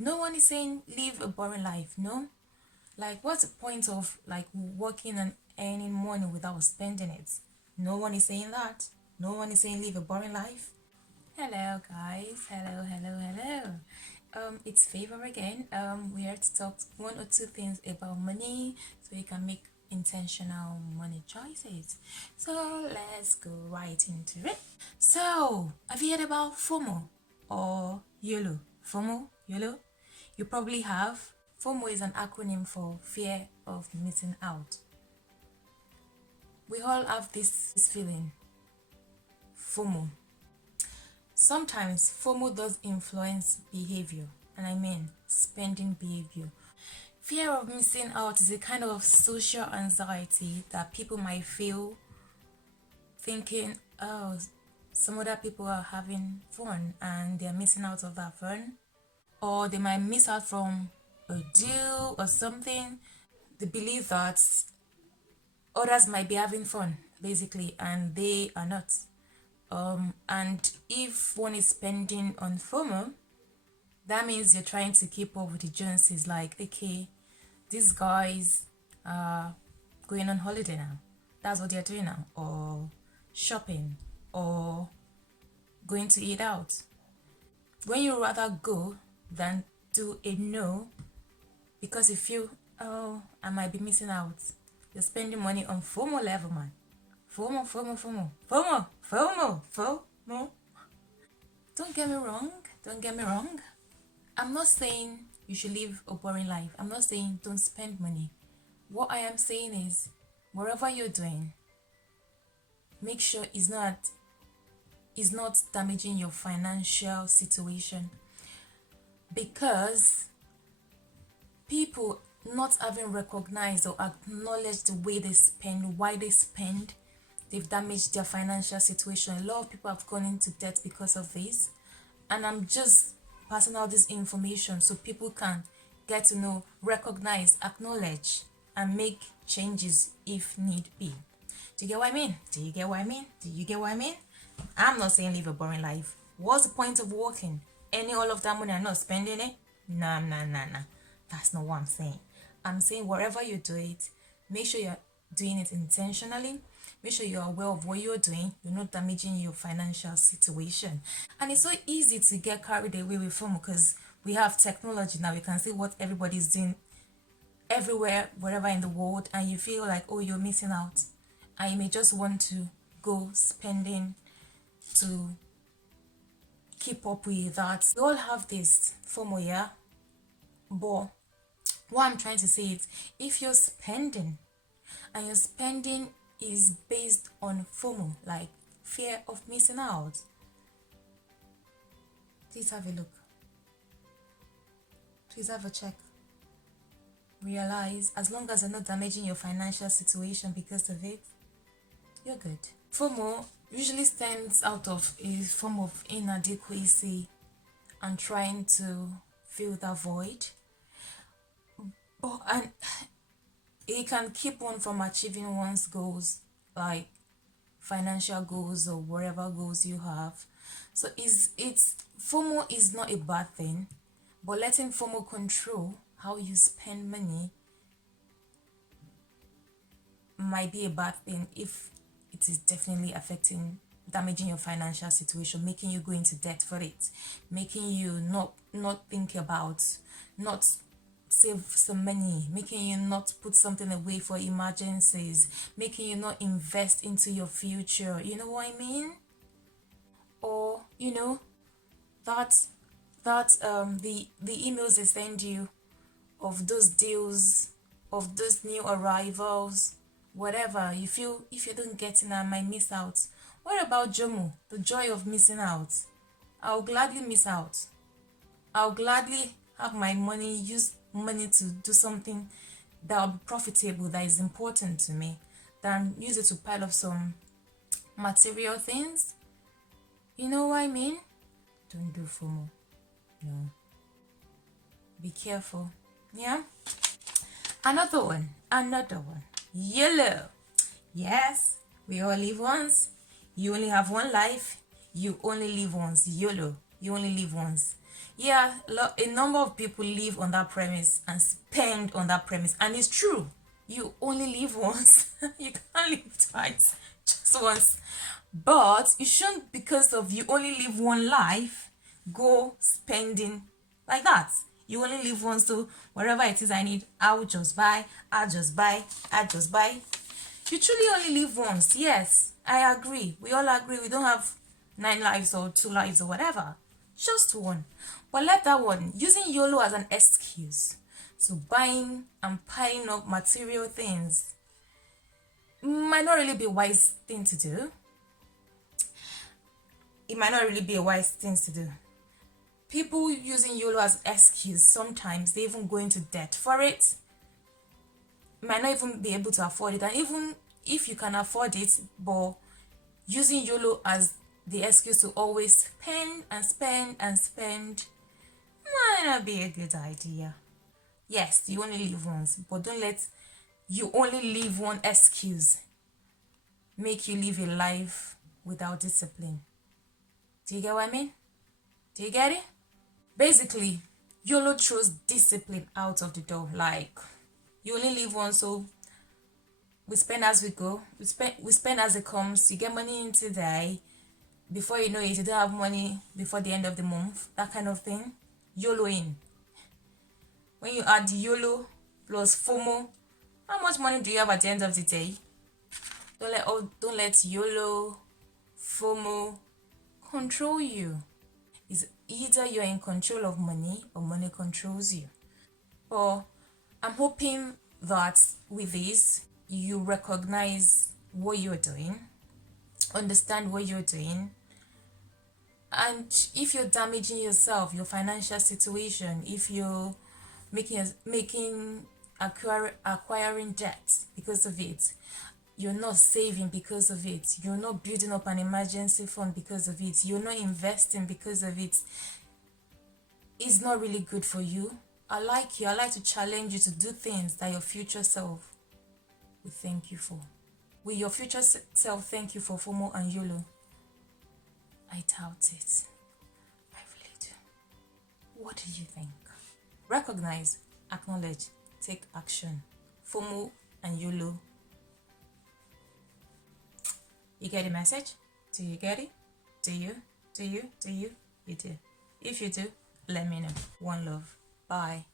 No one is saying live a boring life, no. Like, what's the point of like working and earning money without spending it? No one is saying that. No one is saying live a boring life. Hello guys, hello. It's Favor again. We're here to talk one or two things about money so you can make intentional money choices. So let's go right into it. So, have you heard about FOMO or YOLO? FOMO, YOLO? You probably have. FOMO is an acronym for fear of missing out. We all have this feeling, FOMO. Sometimes FOMO does influence behavior, and I mean spending behavior. Fear of missing out is a kind of social anxiety that people might feel thinking, oh, some other people are having fun and they're missing out of that fun. Or they might miss out from a deal or something. They believe that others might be having fun, basically, and they are not. And if one is spending on FOMO, that means you're trying to keep up with the Joneses. Like, okay, these guys are going on holiday now. That's what they're doing now. Or shopping. Or going to eat out. When you rather go than do a no, because you feel, oh, I might be missing out. You're spending money on FOMO level, man. FOMO. Don't get me wrong. I'm not saying you should live a boring life. I'm not saying don't spend money. What I am saying is, whatever you're doing, make sure it's not damaging your financial situation. Because people not having recognized or acknowledged the way they spend, why they spend, they've damaged their financial situation. A lot of people have gone into debt because of this, and I'm just passing out this information so people can get to know, recognize, acknowledge, and make changes if need be. Do you get what I mean? I'm not saying live a boring life. What's the point of working, earning all of that money and not spending it? Nah. That's not what I'm saying. I'm saying wherever you do it, make sure you're doing it intentionally. Make sure you're aware of what you're doing. You're not damaging your financial situation. And it's so easy to get carried away with FOMO because we have technology now. We can see what everybody's doing everywhere, wherever in the world, and you feel like, oh, you're missing out. And you may just want to go spending to keep up with that. We all have this FOMO, yeah? But what I'm trying to say is, if you're spending and your spending is based on FOMO, like fear of missing out, please have a look. Please have a check. Realize, as long as you're not damaging your financial situation because of it, you're good. FOMO usually stems out of a form of inadequacy and trying to fill that void. And it can keep one from achieving one's goals, like financial goals or whatever goals you have. So it's FOMO is not a bad thing, but letting FOMO control how you spend money might be a bad thing if it is definitely damaging your financial situation, making you go into debt for it, making you not think about, not save some money, making you not put something away for emergencies, making you not invest into your future. You know what I mean? Or that the emails they send you of those deals, of those new arrivals, whatever, you feel if you don't get in, I might miss out. What about JOMO, the joy of missing out? I'll gladly miss out. I'll gladly have my money, use money to do something that will be profitable, that is important to me, than use it to pile up some material things. You know what I mean? Don't do FOMO. No. Be careful. Yeah? Another one. YOLO. Yes, we all live once. You only have one life. You only live once. YOLO. You only live once. Yeah, a number of people live on that premise and spend on that premise, and it's true. You only live once. You can't live twice, just once. But you shouldn't, because of you only live one life, go spending like that. You only live once, so whatever it is I need, I'll just buy, I'll just buy, I'll just buy. You truly only live once. Yes, I agree. We all agree. We don't have 9 lives or 2 lives or whatever. Just one. But let that one, using YOLO as an excuse to buying and piling up material things, might not really be a wise thing to do. It might not really be a wise thing to do. People using YOLO as excuse, sometimes they even go into debt for it. Might not even be able to afford it. And even if you can afford it, but using YOLO as the excuse to always spend and spend and spend might not be a good idea. Yes, you only live once, but don't let you only live one excuse make you live a life without discipline. Do you get what I mean? Do you get it? Basically, YOLO throws discipline out of the door. Like, you only live once, so we spend as we go. We spend as it comes. You get money in today. Before you know it, you don't have money before the end of the month. That kind of thing. YOLO in. When you add YOLO plus FOMO, how much money do you have at the end of the day? Don't let YOLO, FOMO control you. It's either you're in control of money or money controls you. But I'm hoping that with this, you recognize what you're doing, understand what you're doing, and if you're damaging yourself, your financial situation, if you're acquiring debt because of it, you're not saving because of it, you're not building up an emergency fund because of it, you're not investing because of it, it's not really good for you. I like to challenge you to do things that your future self will thank you for. Will your future self thank you for FOMO and YOLO? I doubt it. I really do. What do you think? Recognize, acknowledge, take action. FOMO and YOLO. You get the message? Do you get it? Do you? Do you? Do you? You do. If you do, let me know. One love. Bye.